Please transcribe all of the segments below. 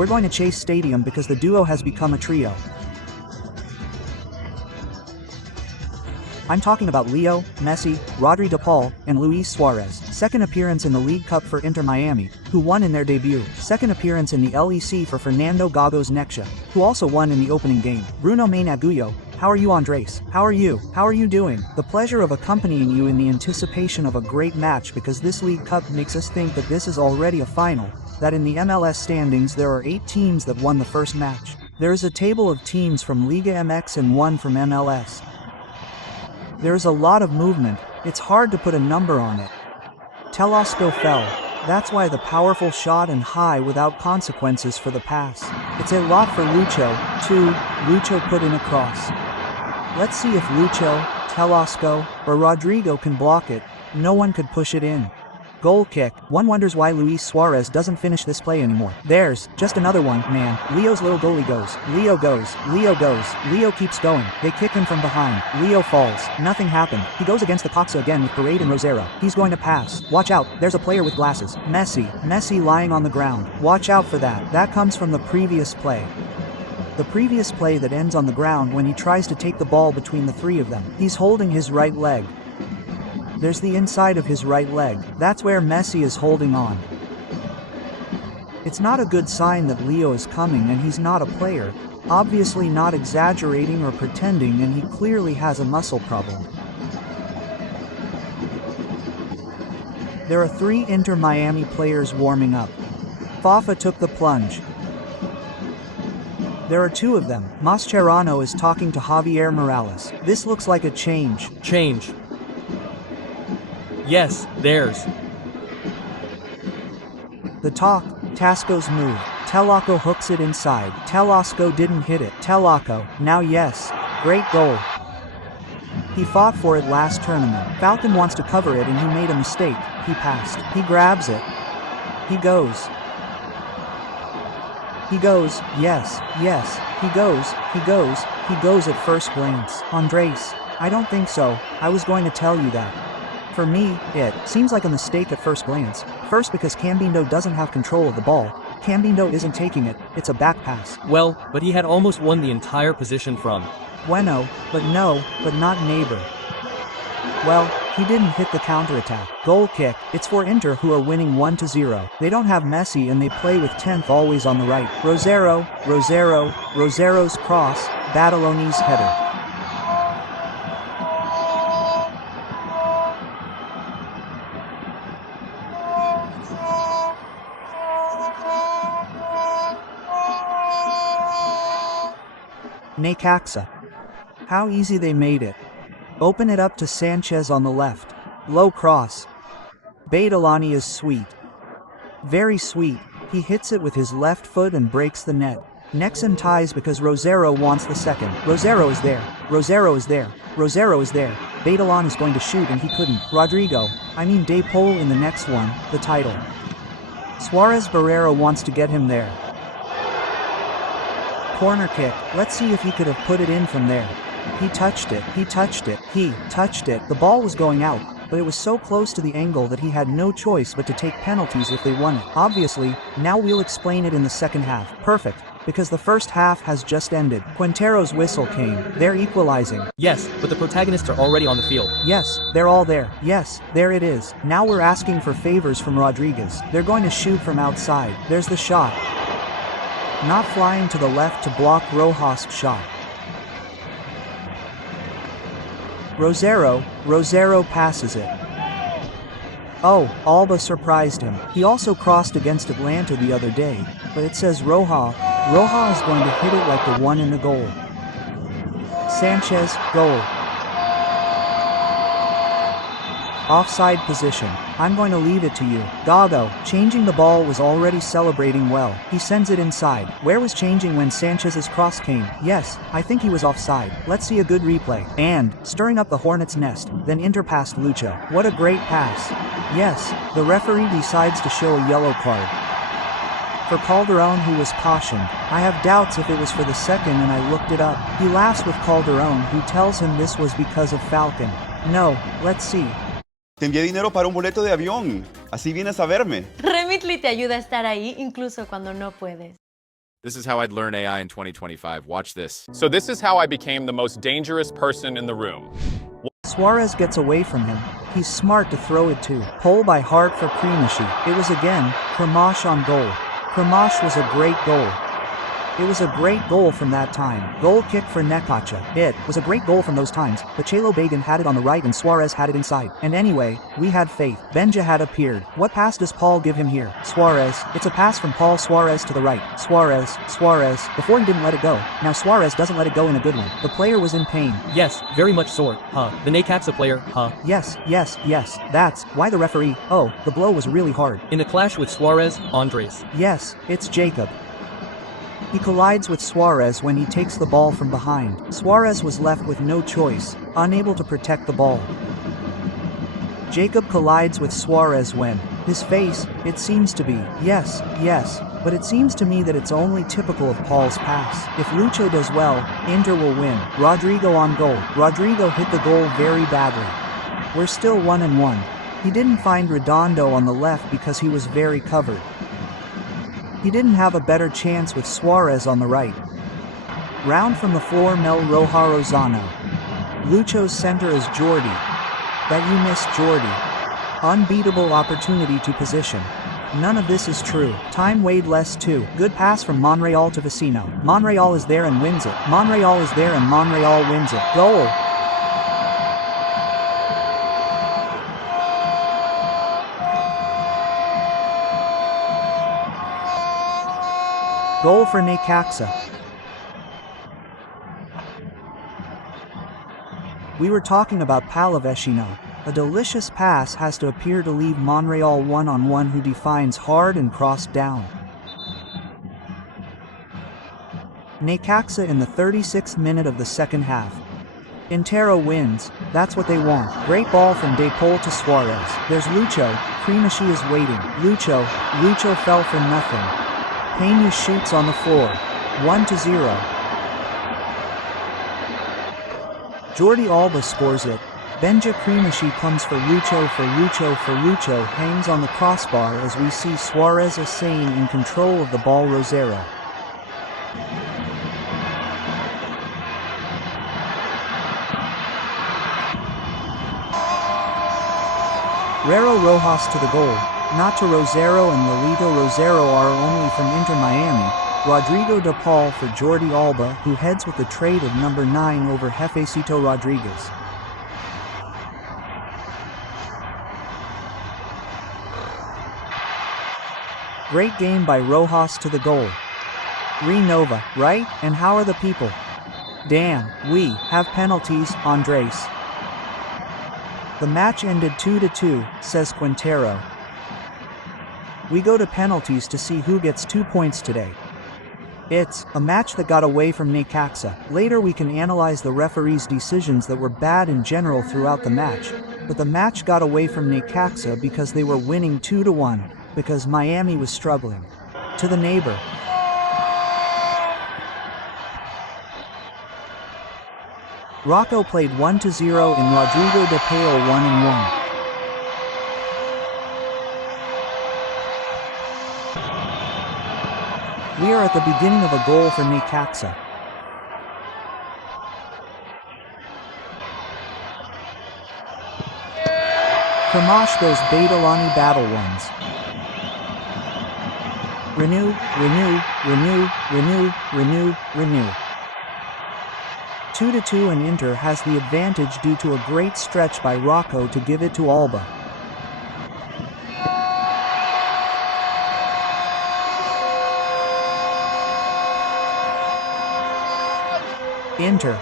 We're going to chase stadium because the duo has become a trio. I'm talking about Leo, Messi, Rodri de Paul, and Luis Suarez. Second appearance in the League Cup for Inter Miami, who won in their debut. Second appearance in the LEC for Fernando Gago's Necaxa, who also won in the opening game. Bruno Main Aguyo. How are you, Andres? How are you? How are you doing? The pleasure of accompanying you in the anticipation of a great match, because this League Cup makes us think that this is already a final, that in the MLS standings there are 8 teams that won the first match. There is a table of teams from Liga MX and 1 from MLS. There is a lot of movement, it's hard to put a number on it. Telosco fell. That's why the powerful shot and high without consequences for the pass. It's a lot for Lucho, too. Lucho put in a cross. Let's see if Lucho, Telosco, or Rodrigo can block it. No one could push it in. Goal kick. One wonders why Luis Suarez doesn't finish this play anymore. There's just another one, man. Leo's little goalie goes. Leo goes. Leo goes. Leo keeps going. They kick him from behind. Leo falls. Nothing happened. He goes against the Necaxa again with Parade and Rosero. He's going to pass. Watch out. There's a player with glasses. Messi. Messi lying on the ground. Watch out for that. That comes from the previous play. The previous play that ends on the ground when he tries to take the ball between the 3 of them. He's holding his right leg. There's the inside of his right leg. That's where Messi is holding on. It's not a good sign that Leo is coming and he's not a player. Obviously not exaggerating or pretending, and he clearly has a muscle problem. There are 3 Inter Miami players warming up. Fafa took the plunge. There are 2 of them. Mascherano is talking to Javier Morales. This looks like a change. Change. Yes, there's. The talk, Tasco's move. Telosco hooks it inside. Telosco didn't hit it. Telosco, now yes. Great goal. He fought for it last tournament. Falcon wants to cover it and he made a mistake. He passed. He grabs it. He goes. He goes, yes, yes. He goes, he goes, he goes at first glance. Andres, I don't think so. I was going to tell you that. For me, it seems like a mistake at first glance. First, because Cambindo doesn't have control of the ball. Cambindo isn't taking it, it's a back pass. Well, but he had almost won the entire position from. Bueno, but no, but not neighbor. Well, he didn't hit the counterattack. Goal kick. It's for Inter, who are winning 1-0. They don't have Messi and they play with 10th always on the right. Rosero, Rosero's cross, Badaloni's header. Necaxa. How easy they made it. Open it up to Sanchez on the left. Low cross. Badaloni is sweet. Very sweet. He hits it with his left foot and breaks the net. Nexon ties because Rosero wants the second. Rosero is there. Rosero is there. Rosero is there. Badalon is going to shoot and he couldn't. Rodrigo. De Paul in the next one, the title. Suarez Barrera wants to get him there. Corner kick. Let's see if he could have put it in from there. He touched it. He touched it. He touched it. The ball was going out, but it was so close to the angle that he had no choice but to take penalties if they won it. Obviously, now we'll explain it in the second half. Perfect. Because the first half has just ended. Quintero's whistle came. They're equalizing. Yes, but the protagonists are already on the field. Yes, they're all there. Yes, there it is. Now we're asking for favors from Rodriguez. They're going to shoot from outside. There's the shot. Not flying to the left to block Rojas' shot. Rosero passes it. Oh, Alba surprised him. He also crossed against Atlanta the other day, but it says Roja. Roja is going to hit it like the one in the goal. Sanchez, goal. Offside position. I'm going to leave it to you. Gago, changing the ball, was already celebrating well. He sends it inside. Where was changing when Sanchez's cross came? Yes, I think he was offside. Let's see a good replay. And, stirring up the hornet's nest, then Inter passed Lucho. What a great pass. Yes, the referee decides to show a yellow card. For Calderon, who was cautioned. I have doubts if it was for the second and I looked it up. He laughs with Calderon, who tells him this was because of Falcon. No, let's see. Te envié dinero para un boleto de avión. Así vienes a verme. Remitly te ayuda a estar ahí incluso cuando no puedes. This is how I'd learn AI in 2025. Watch this. So this is how I became the most dangerous person in the room. Suarez gets away from him. He's smart to throw it to. Pull by Hart for Kremashi. It was again, Kremash on goal. Kremash was a great goal. It was a great goal from that time. Goal kick for Necaxa. It was a great goal from those times, but Chelo Bagan had it on the right and Suarez had it inside. And anyway, we had faith. Benja had appeared. What pass does Paul give him here? Suarez. It's a pass from Paul Suarez to the right. Suarez. Before he didn't let it go. Now Suarez doesn't let it go in a good one. The player was in pain. Yes, very much sore, huh? The Necaxa player, huh? Yes. That's why the referee. Oh, the blow was really hard. In the clash with Suarez, Andres. Yes, it's Jacob. He collides with Suarez when he takes the ball from behind. Suarez was left with no choice, unable to protect the ball. Jacob collides with Suarez when his face, it seems to be, yes, but it seems to me that it's only typical of Paul's pass. If Lucho does well, Inter will win. Rodrigo on goal. Rodrigo hit the goal very badly. We're still 1-1. He didn't find Redondo on the left because he was very covered. He didn't have a better chance with Suarez on the right. Round from the floor Mel Roja Rosano. Lucho's center is Jordi. That you missed Jordi. Unbeatable opportunity to position. None of this is true. Time weighed less too. Good pass from Monreal to Vecino. Monreal is there and wins it. Monreal is there and Monreal wins it. Goal! Goal for Necaxa. We were talking about Palavecino. A delicious pass has to appear to leave Monreal one-on-one, who defines hard and crossed down. Necaxa in the 36th minute of the second half. Intero wins. That's what they want. Great ball from De Paul to Suarez. There's Lucho. Kremashi is waiting. Lucho fell for nothing. Peña shoots on the floor. 1-0. Jordi Alba scores it. Benja Kremashi comes for Lucho hangs on the crossbar as we see Suarez Assain in control of the ball. Rosero. Rero Rojas to the goal. Not to Rosero and Lolito. Rosero are only from Inter Miami. Rodrigo de Paul for Jordi Alba, who heads with the trade of number 9 over Jefecito Rodriguez. Great game by Rojas to the goal. Renova, right? And how are the people? Damn, we have penalties, Andres. The match ended 2-2, says Quintero. We go to penalties to see who gets 2 points today. It's a match that got away from Necaxa. Later we can analyze the referee's decisions that were bad in general throughout the match, but the match got away from Necaxa because they were winning 2-1, because Miami was struggling. To the neighbor. Rocco played 1-0 and Rodrigo de Paul 1-1. We are at the beginning of a goal for Necaxa. Kremash goes Baitolani battle ones. Renew. 2-2 and Inter has the advantage due to a great stretch by Rocco to give it to Alba. Inter.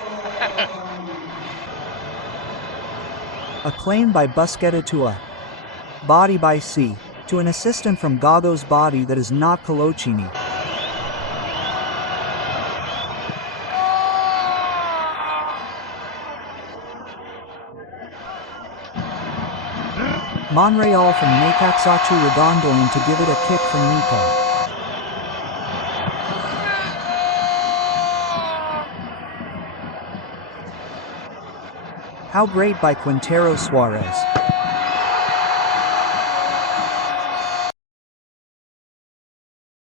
A claim by Busqueta to a body by C, to an assistant from Gago's body that is not Colocini. Monreal from Necaxa Redondoin to give it a kick from Nico. How great by Quintero Suarez.